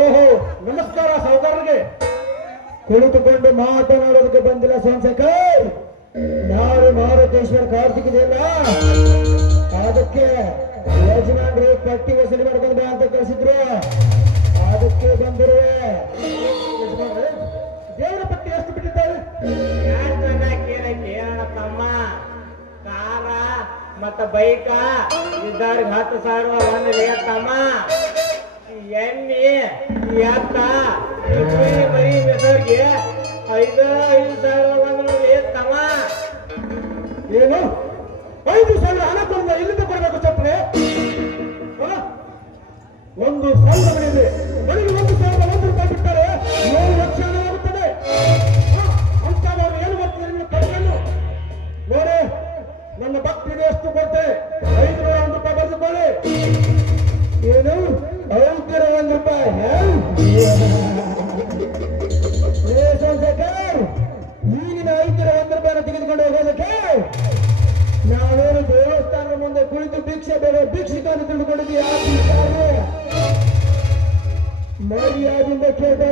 ಓಹೋ ನಮಸ್ಕಾರ ಕುಳಿತುಕೊಂಡು ಮಾತನಾಡೋದಕ್ಕೆ ಬಂದಿಲ್ಲ ಸೋಮಶೇಖರ್. ಯಾರು ಮಾರುತೇಶ್ವರ ಕಾರ್ತಿಕ್ ಅದಕ್ಕೆ ಯಜಮಾನ್ರು ಪಟ್ಟಿ ವಸೂಲಿ ಮಾಡ್ಕೊಂಡು ಬೈಕ ಹತ್ತು ಸಾವಿರ ಒಂದು ಎತ್ತಮ್ಮ ಎಣ್ಣೆ, ಎತ್ತ ಮರಿ ಮೆಸರ್ಗೆ ಐದು ಐದು ಸಾವಿರ ಒಂದು ಏನು? ಐದು ಸಾವಿರ ಹಣ ತಂದ ಇಲ್ಲಿಂದ ಚಪ್ಪಲಿ? ಒಂದು ಸಾವಿರ ನನ್ನ ಭಕ್ತಿಗೆ ಎಷ್ಟು ಕೊಡ್ತೆ ಐದು ನೂರ ಒಂದು ರೂಪಾಯಿ ಬರೆದುಕೊಳ್ಳಿ. ಏನು? ಐದು ಒಂದು ರೂಪಾಯಿ ಈಗಿನ ಸೋಮಶೇಖರ್ ನೀನಿನ ಐದು ಒಂದು ರೂಪಾಯಿ ತೆಗೆದುಕೊಂಡು ಹೋಗೋದಕ್ಕೆ? ನಾವೇನು ದೇವಸ್ಥಾನದ ಮುಂದೆ ಕುಳಿತು ಭಿಕ್ಷೆ ಬೇರೆ ಭಿಕ್ಷಿಕನ್ನು ತಿಳಿದುಕೊಂಡಿದ್ದೀವಿ ಮರ್ಯಾದಿಂದ ಕೇಳ್ತಾ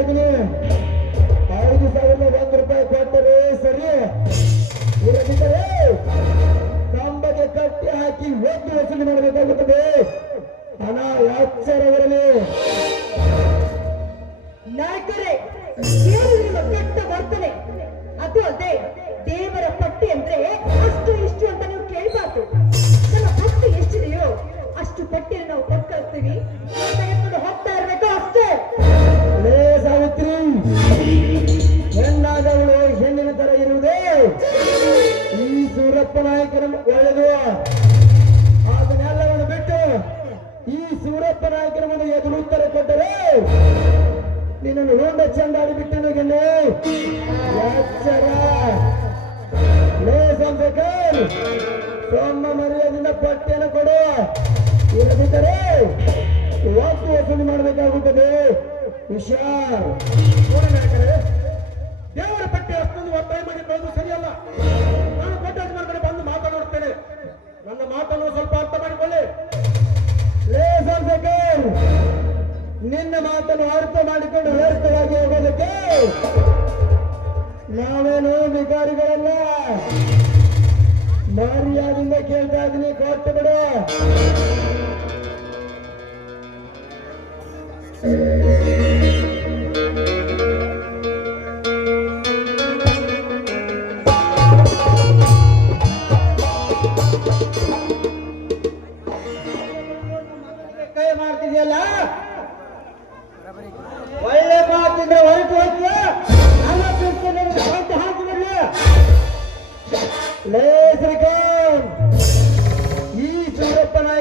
ಸೂರಪ್ಪ ನಾಯಕನ ಮುಂದೆ ಎದುರು ಉತ್ತರ ಕೊಟ್ಟರೆ ನಿನ್ನನ್ನು ನೋಡ ಚಂದಾಡಿ ಬಿಟ್ಟನು ನನಗೆ ತಮ್ಮ ಮರ್ಯಾದಿಂದ ಪಟ್ಟಿಯನ್ನು ಕೊಡು. ಇರದಿದ್ದರೆ ವಾಸ್ತು ವಸೂಲಿ ಮಾಡಬೇಕಾಗುತ್ತದೆ. ಹುಷಾರ್. ದೇವರ ಪಟ್ಟಿ ಅಷ್ಟೊಂದು ಒತ್ತಾಯ ಮಾಡಿ ಬಂದು ಸರಿಯಲ್ಲ. ನಾನು ಕೊಟ್ಟ ಬಂದು ಮಾತನಾಡುತ್ತೇನೆ. ನನ್ನ ಮಾತನ್ನು ಸ್ವಲ್ಪ ಅರ್ಥ ನಿನ್ನ ಮಾತನ್ನು ಅರ್ಥ ಮಾಡಿಕೊಂಡು ವ್ಯರ್ಥವಾಗಿ ಹೋಗೋದಕ್ಕೆ ನಾವೇನು ವಿಕಾರಿಗಳಲ್ಲ. ಮರ್ಯಾದಿಂದ ಕೇಳ್ತಾ ಇದೀನಿ ಕೊಟ್ಟು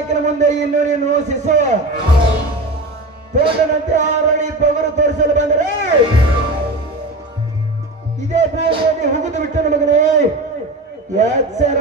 ನಾಯಕನ ಮುಂದೆ ಇನ್ನು ನೀನು ಶಿಶು ತೋಟನಂತೆ ಆರಳಿ ಪವರು ತೋರಿಸಲು ಬಂದರೆ ಇದೇ ಭೂಮಿಯಲ್ಲಿ ಹುಗಿದು ಬಿಟ್ಟು ನಮಗನೇ. ಎಚ್ಚರ.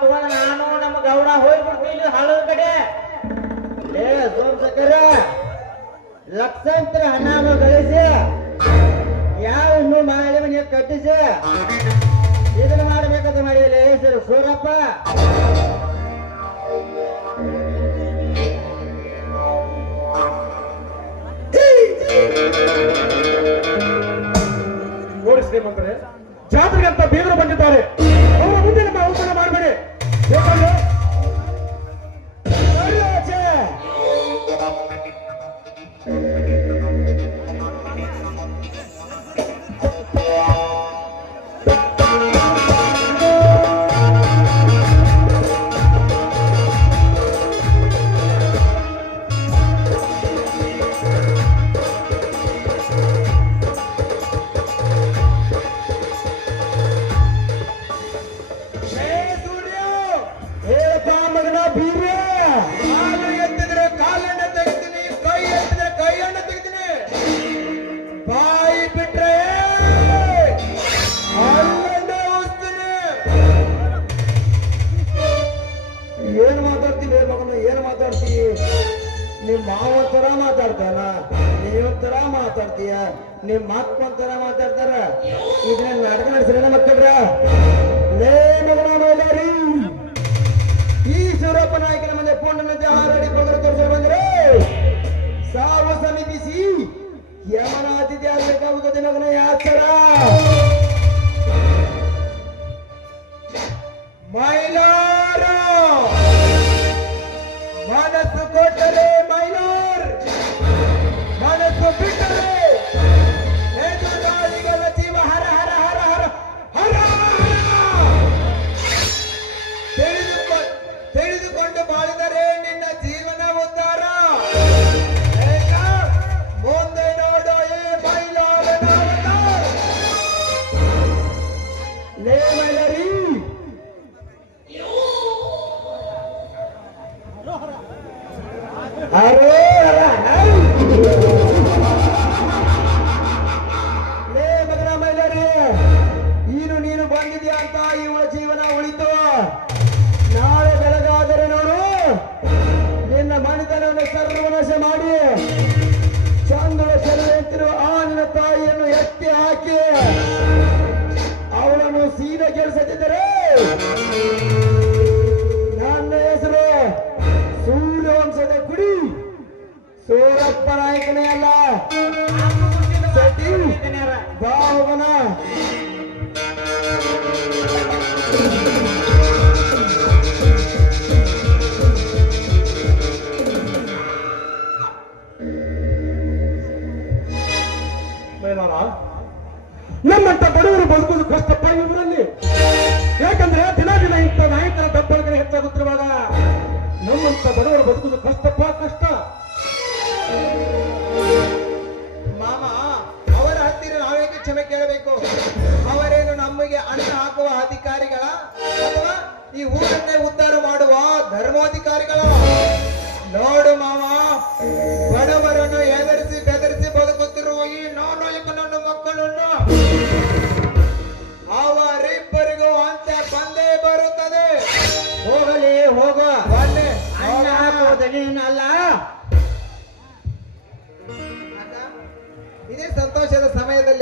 ತಗೊಂಡ್ ನಾನು ನಮ್ಮ ಗೌಡ ಹೋಗಿ ಬಿಡ್ತೀವಿ ಹಳ್ಳದ ಕಡೆ. ಲೇ ಸೋಮಶೇಖರ ಲಕ್ಷಾಂತರ ಹಣ ಗಳಿಸಿ, ಯಾವ ಇನ್ನೂ ಮಾಡಿ ನೀವು ಕಟ್ಟಿಸಿ, ಇದನ್ನ ಮಾಡ್ಬೇಕಂತ ಮಾಡಿಲ್ಲ ಹೆಸರು ಸೂರಪ್ಪ. ನೋಡಿ ಶ್ರೀಮಂತರೇ ಜಾತ್ರೆಗೆ ಅಂತ ಬೀಗರು ಬಂದಿದ್ದಾರೆ. ಬಿಟ್ರೆ ಏನ್ ಮಾತಾಡ್ತೀವಿ ಮಗನು, ಏನ್ ಮಾತಾಡ್ತೀವಿ ನಿಮ್ಮ ಮಾವ ತರ ಮಾತಾಡ್ತಾರ ನೀವು ತರ ಮಾತಾಡ್ತೀಯ? ನಿಮ್ಮ ಅಪ್ಪ ಒಂಥರ ಮಾತಾಡ್ತಾರ? ಇದನ್ನ ನಾಟಕ ನಡೆಸಿದ್ರೆ ಮಕ್ಕಳ್ರ ಲೇ ಮಗನಿ ಈ ಸೂರಪ್ಪ ನಾಯಕನ ಮನೆ ಪೂರ್ಣನಂತೆ ಆರಡಿ ಪಗರ ತೋರಿಸ ಬಂದ್ರೆ ಸಾವು ಸಮೀಪಿಸಿ महिला ನೀನು ನೀನು ಬಂದಿದ್ಯಾ ಅಂತ ಇವಳ ಜೀವನ ಉಳಿತು ನಾಳೆ ಬೆಳಗಾದರೆ ನೋಡು ನಿನ್ನ ಮಣಿತನವನ್ನು ಸರ್ವನಾಶ ಮಾಡಿ ಚಂದ್ರ ಚೆಲ್ಲುತ್ತಿರುವ ಆ ನಿನ್ನ ತಾಯಿಯನ್ನು ಎತ್ತಿ ಹಾಕಿ. ಅವಳನ್ನು ಸೀರೆ ಕೆಳಿಸುತ್ತಿದ್ದರೆ ನಾಯಕನೇ ಅಲ್ಲ. ಬಾ ಮೇಲಾರ, ನಮ್ಮಂತ ಬಡವರು ಬದುಕುವುದು ಕಷ್ಟಪ್ಪ ಇವರಲ್ಲಿ ಯಾಕಂದ್ರೆ ದಿನ ದಿನ ಇಂಥ ನಾಯಕರ ದಬ್ಬಳಕೆ ಹೆಚ್ಚಾಗುತ್ತಿರುವಾಗ ನಮ್ಮಂತ ಬಡವರು ಬದುಕುವುದು ಕೇಳಬೇಕು. ಅವರೇನು ನಮಗೆ ಅನ್ನ ಹಾಕುವ ಅಧಿಕಾರಿಗಳ ಅಥವಾ ಈ ಊರನ್ನೇ ಉದ್ಧಾರ ಮಾಡುವ ಧರ್ಮಾಧಿಕಾರಿಗಳ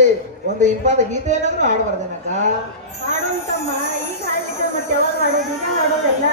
ಹೇಳಿ ಒಂದು ಇಂಪಾದ ಗೀತೆ ಏನಾದ್ರೂ ಹಾಡ್ಬಾರ್ದೇನಕ್ಕ? ಹಾಡುಂತಮ್ಮ ಈಗ ಮತ್ತೆ ಯಾವಾಗ ಈಗ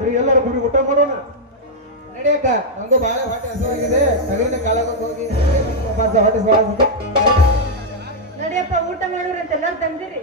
ಆಗೈತ್ರಿ ಎಲ್ಲರೂ ಗುಡಿ ಊಟ ಮಾಡೋಣ. ನಡೆಯಕ್ಕ ನನಗೂ ಬಹಳ ಹೊಟ್ಟೆ ಹಸಿವಾಗಿದೆ. ತಗಲಿನ ಕಾಲಾಗ ಹೋಗಿ. ಹೊಟ್ಟೆ ಹಸಿವಾಗಿದೆ ನಡೆಯಪ್ಪ ಊಟ ಮಾಡೋರು ಅಂತ ಎಲ್ಲರೂ ತಂದಿರಿ.